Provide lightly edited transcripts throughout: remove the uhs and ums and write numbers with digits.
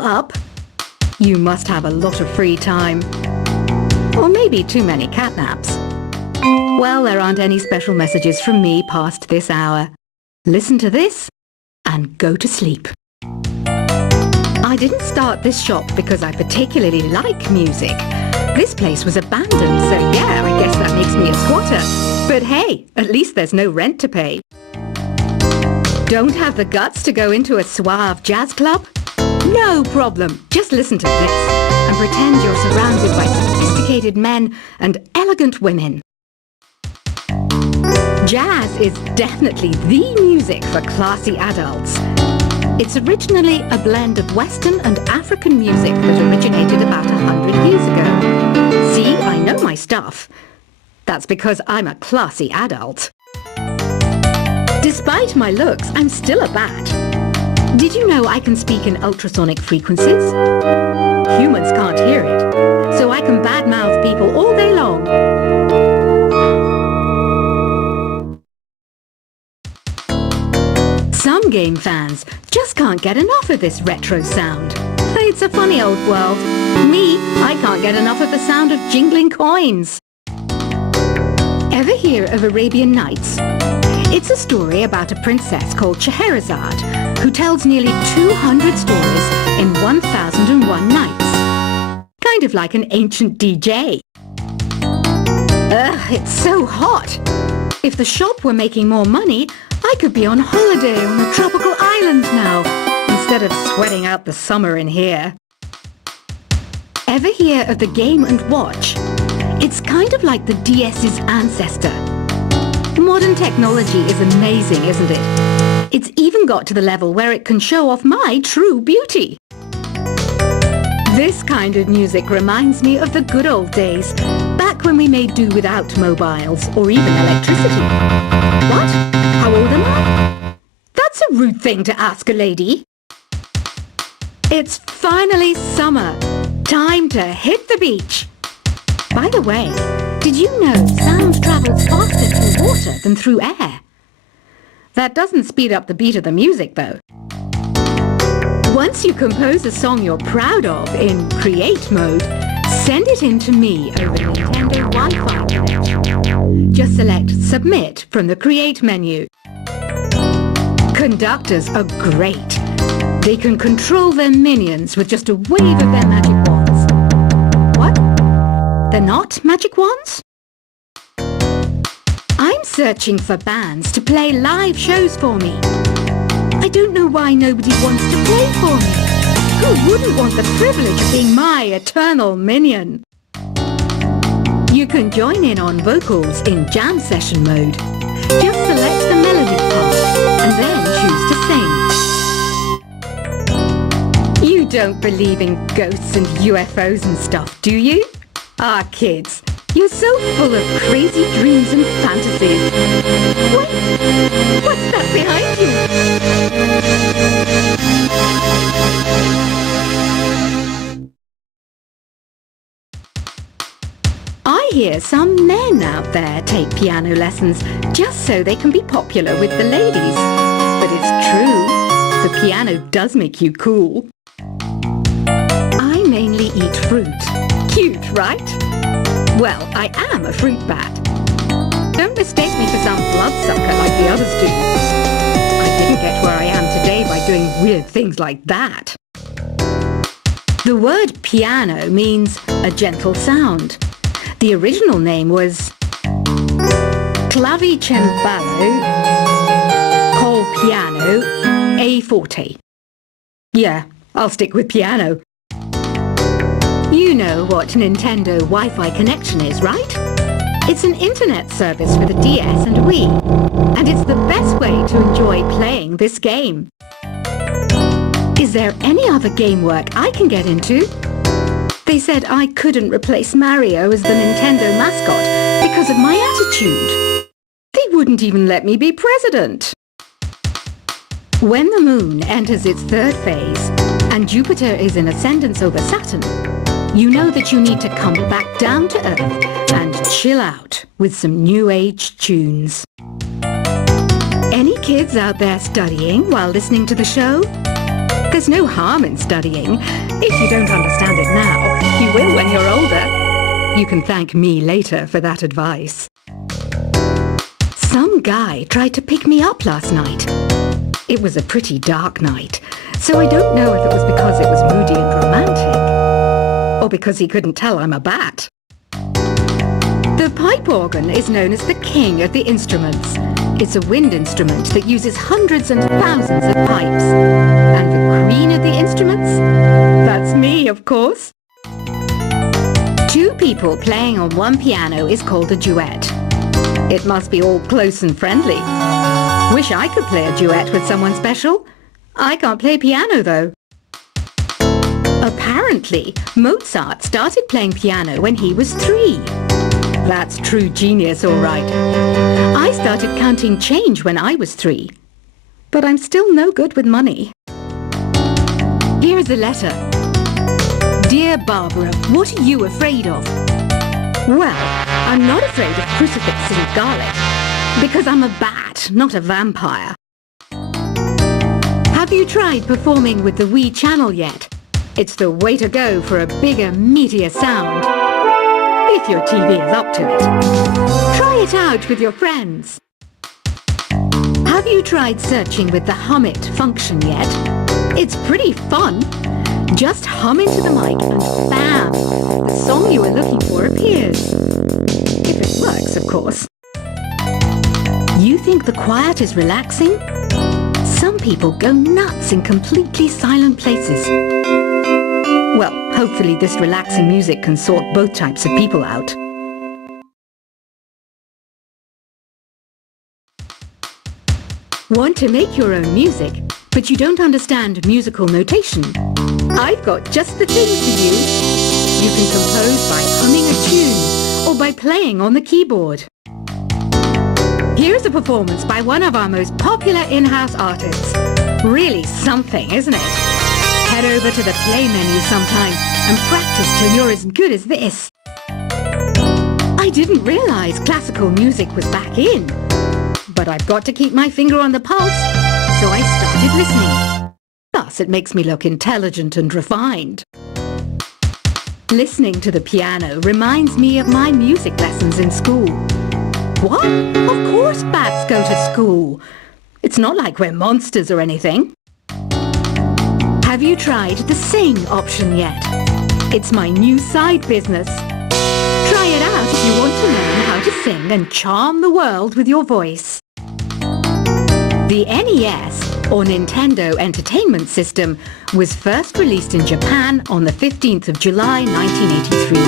up? You must have a lot of free time. Or maybe too many catnaps. Well, there aren't any special messages from me past this hour. Listen to this and go to sleep. I didn't start this shop because I particularly like music. This place was abandoned, so yeah, I guess that makes me a squatter. But hey, at least there's no rent to pay. Don't have the guts to go into a suave jazz club? No problem. Just listen to this and pretend you're surrounded by sophisticated men and elegant women. Jazz is definitely the music for classy adults. It's originally a blend of Western and African music that originated about 100 years ago. See, I know my stuff. That's because I'm a classy adult. Despite my looks, I'm still a bat. Did you know I can speak in ultrasonic frequencies? Humans can't hear it, so I can badmouth people all day long. Some game fans just can't get enough of this retro sound. It's a funny old world. Me, I can't get enough of the sound of jingling coins. Ever hear of Arabian Nights? It's a story about a princess called Scheherazade who tells nearly 200 stories in 1001 nights. Kind of like an ancient DJ. Ugh, it's so hot. If the shop were making more money, I could be on holiday on a tropical island now, instead of sweating out the summer in here. Ever hear of the Game & Watch? It's kind of like the DS's ancestor. Modern technology is amazing, isn't it? It's even got to the level where it can show off my true beauty. This kind of music reminds me of the good old days, back when we made do without mobiles or even electricity. What? How old am I? That's a rude thing to ask a lady. It's finally summer. Time to hit the beach. By the way, did you know sound travels faster through water than through air? That doesn't speed up the beat of the music, though. Once you compose a song you're proud of in create mode, send it in to me over Nintendo Wi-Fi connection. Just select Submit from the Create menu. Conductors are great. They can control their minions with just a wave of their magic wands. What? They're not magic wands? I'm searching for bands to play live shows for me. I don't know why nobody wants to play for me. Who wouldn't want the privilege of being my eternal minion? You can join in on vocals in jam session mode. Just select the melody part and then choose to sing. You don't believe in ghosts and UFOs and stuff, do you? Ah, kids, you're so full of crazy dreams and fantasies. Wait, what's that behind you? I hear some men out there take piano lessons just so they can be popular with the ladies. But it's true, the piano does make you cool. I mainly eat fruit. Cute, right? Well, I am a fruit bat. Don't mistake me for some bloodsucker like the others do. I didn't get where I am today by doing weird things like that. The word piano means a gentle sound. The original name was clavicembalo col piano a forte. Yeah, I'll stick with piano. You know what Nintendo Wi-Fi connection is, right? It's an internet service for the DS and Wii, and it's the best way to enjoy playing this game. Is there any other game work I can get into? They said I couldn't replace Mario as the Nintendo mascot because of my attitude. They wouldn't even let me be president. When the moon enters its third phase and Jupiter is in ascendance over Saturn, you know that you need to come back down to Earth and chill out with some new age tunes. Any kids out there studying while listening to the show? There's no harm in studying. If you don't understand it now, you will when you're older. You can thank me later for that advice. Some guy tried to pick me up last night. It was a pretty dark night, so I don't know if it was because it was moody and romantic, or because he couldn't tell I'm a bat. The pipe organ is known as the king of the instruments. It's a wind instrument that uses hundreds and thousands of pipes. And the queen of the instruments? That's me, of course. Two people playing on one piano is called a duet. It must be all close and friendly. Wish I could play a duet with someone special. I can't play piano, though. Apparently, Mozart started playing piano when he was 3. That's true genius, all right. I started counting change when I was 3. But I'm still no good with money. Here's a letter. Dear Barbara, what are you afraid of? Well, I'm not afraid of crucifixes and garlic, because I'm a bat, not a vampire. Have you tried performing with the Wii channel yet? It's the way to go for a bigger, meatier sound. If your TV is up to it. Try it out with your friends. Have you tried searching with the hum it function yet? It's pretty fun. Just hum into the mic and bam! The song you were looking for appears. If it works, of course. You think the quiet is relaxing? Some people go nuts in completely silent places. Well, hopefully this relaxing music can sort both types of people out. Want to make your own music, but you don't understand musical notation? I've got just the thing for you. You can compose by humming a tune or by playing on the keyboard. Here's a performance by one of our most popular in-house artists. Really something, isn't it? Head over to the play menu sometime and practice till you're as good as this. I didn't realize classical music was back in. But I've got to keep my finger on the pulse, so I started listening. Thus, it makes me look intelligent and refined. Listening to the piano reminds me of my music lessons in school. What? Of course bats go to school. It's not like we're monsters or anything. Have you tried the sing option yet? It's my new side business. Try it out if you want to learn how to sing and charm the world with your voice. The NES, or Nintendo Entertainment System, was first released in Japan on the 15th of July 1983.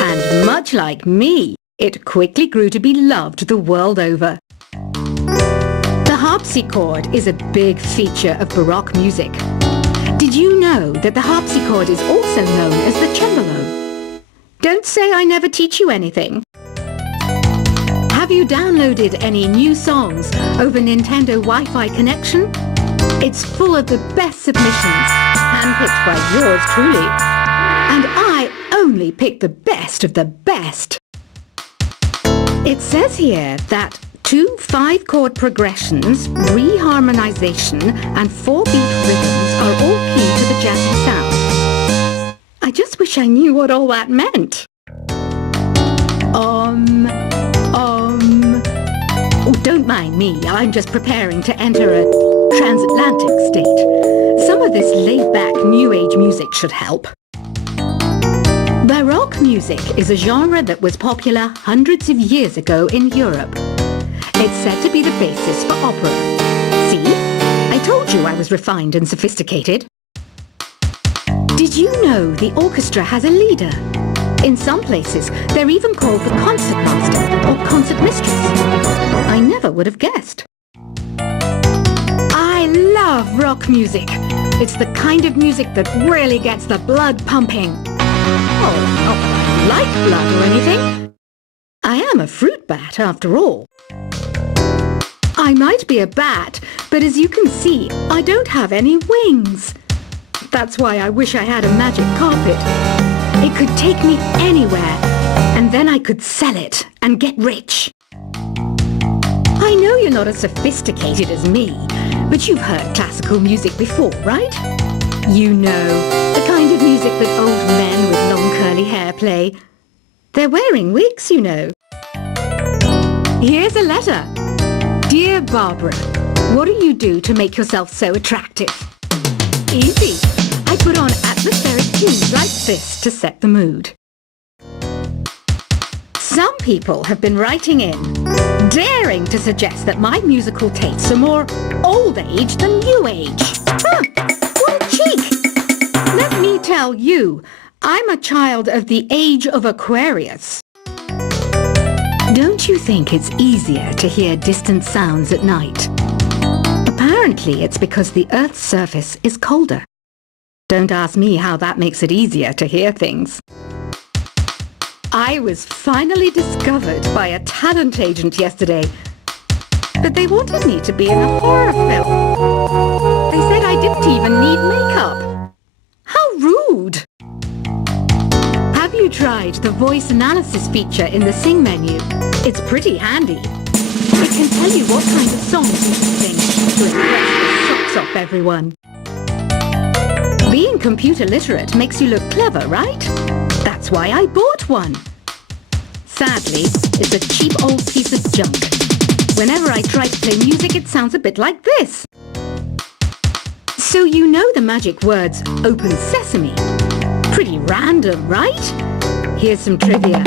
And much like me, it quickly grew to be loved the world over. The harpsichord is a big feature of Baroque music. Did you know that the harpsichord is also known as the cembalo? Don't say I never teach you anything. Have you downloaded any new songs over Nintendo Wi-Fi connection? It's full of the best submissions, handpicked by yours truly. And I only pick the best of the best. It says here that 2 5-chord progressions, reharmonization, and 4-beat rhythms are all key to the jazzy sound. I just wish I knew what all that meant. Oh, don't mind me. I'm just preparing to enter a transatlantic state. Some of this laid-back New Age music should help. Baroque music is a genre that was popular hundreds of years ago in Europe. It's said to be the basis for opera. See? I told you I was refined and sophisticated. Did you know the orchestra has a leader? In some places, they're even called the concertmaster or concertmistress. I never would have guessed. I love rock music. It's the kind of music that really gets the blood pumping. Oh, not that I like blood or anything. I am a fruit bat, after all. I might be a bat, but as you can see, I don't have any wings. That's why I wish I had a magic carpet. It could take me anywhere, and then I could sell it and get rich. I know you're not as sophisticated as me, But you've heard classical music before, right? You know, the kind of music that old men with long curly hair play. They're wearing wigs, you know. Here's a letter. Dear Barbara, what do you do to make yourself so attractive? Easy. I put on atmospheric tunes like this to set the mood. Some people have been writing in, daring to suggest that my musical tastes are more old age than new age. Huh, what a cheek! Let me tell you, I'm a child of the age of Aquarius. Don't you think it's easier to hear distant sounds at night? Apparently it's because the Earth's surface is colder. Don't ask me how that makes it easier to hear things. I was finally discovered by a talent agent yesterday, but they wanted me to be in a horror film. They said I didn't even need makeup. How rude! Have you tried the voice analysis feature in the Sing menu? It's pretty handy. It can tell you what kind of songs you should sing to impress the socks off everyone. Being computer literate makes you look clever, right? That's why I bought one. Sadly, it's a cheap old piece of junk. Whenever I try to play music, it sounds a bit like this. So you know the magic words "Open Sesame." Pretty random, right? Here's some trivia.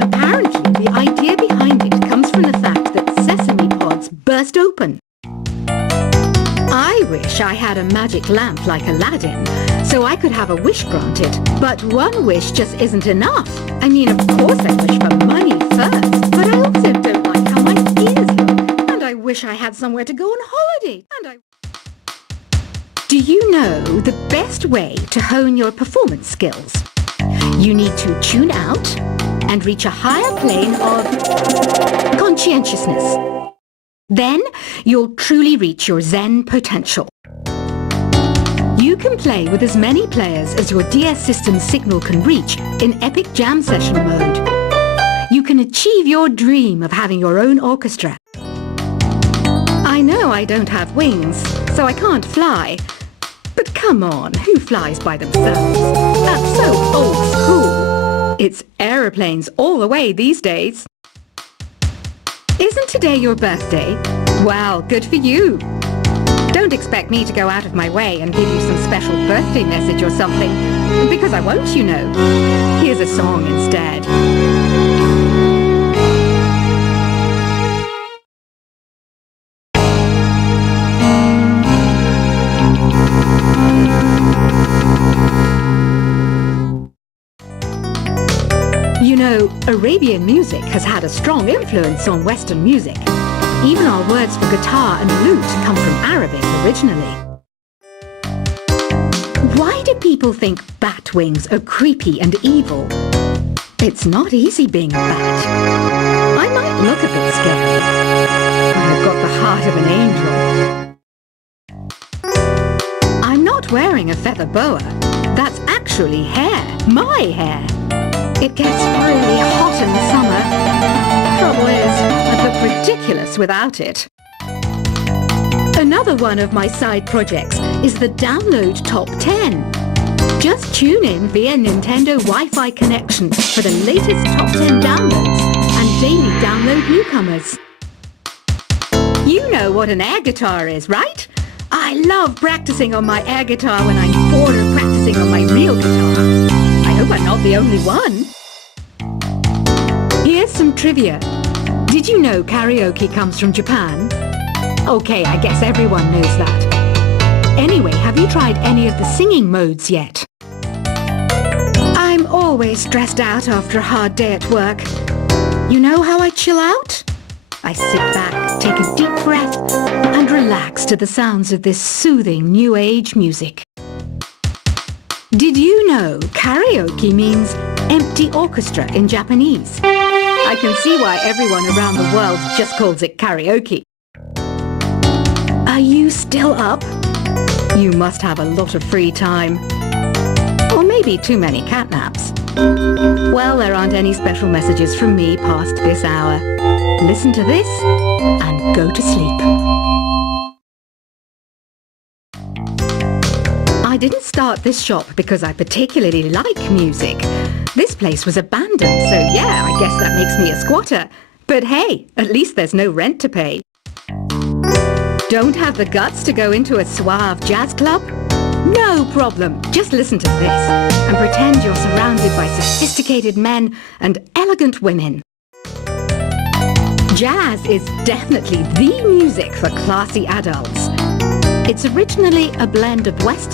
Apparently, the idea behind it comes from the fact that sesame pods burst open. I wish I had a magic lamp like Aladdin, so I could have a wish granted. But one wish just isn't enough. I mean, of course I wish for money first, but I also don't like how my ears look. And I wish I had somewhere to go on holiday. Do you know the best way to hone your performance skills? You need to tune out and reach a higher plane of conscientiousness. Then you'll truly reach your Zen potential. You can play with as many players as your DS system's signal can reach in epic jam session mode. You can achieve your dream of having your own orchestra. I know I don't have wings, so I can't fly. But come on, who flies by themselves? That's so old school. It's aeroplanes all the way these days. Isn't today your birthday? Well, good for you. Don't expect me to go out of my way and give you some special birthday message or something, because I won't, you know. Here's a song instead. You know, Arabian music has had a strong influence on Western music. Even our words for guitar and lute come from Arabic originally. Why do people think bat wings are creepy and evil? It's not easy being a bat. I might look a bit scary, but I've got the heart of an angel. I'm not wearing a feather boa. That's actually hair, my hair. It gets really hot in the summer. Trouble is, I'd look ridiculous without it. Another one of my side projects is the Download Top 10. Just tune in via Nintendo Wi-Fi connection for the latest Top 10 downloads and daily download newcomers. You know what an air guitar is, right? I love practicing on my air guitar when I'm bored of practicing on my real guitar. I hope I'm not the only one. Here's some trivia. Did you know karaoke comes from Japan? Okay, I guess everyone knows that. Anyway, have you tried any of the singing modes yet? I'm always stressed out after a hard day at work. You know how I chill out? I sit back, take a deep breath, and relax to the sounds of this soothing new age music. Did you know karaoke means empty orchestra in Japanese? I can see why everyone around the world just calls it karaoke. Are you still up? You must have a lot of free time. Or maybe too many catnaps. Well, there aren't any special messages from me past this hour. Listen to this and go to sleep. didn't start this shop because I particularly like music. This place was abandoned, so yeah, I guess that makes me a squatter. But hey, at least there's no rent to pay. Don't have the guts to go into a suave jazz club? No problem. Just listen to this and pretend you're surrounded by sophisticated men and elegant women. Jazz is definitely the music for classy adults. It's originally a blend of Western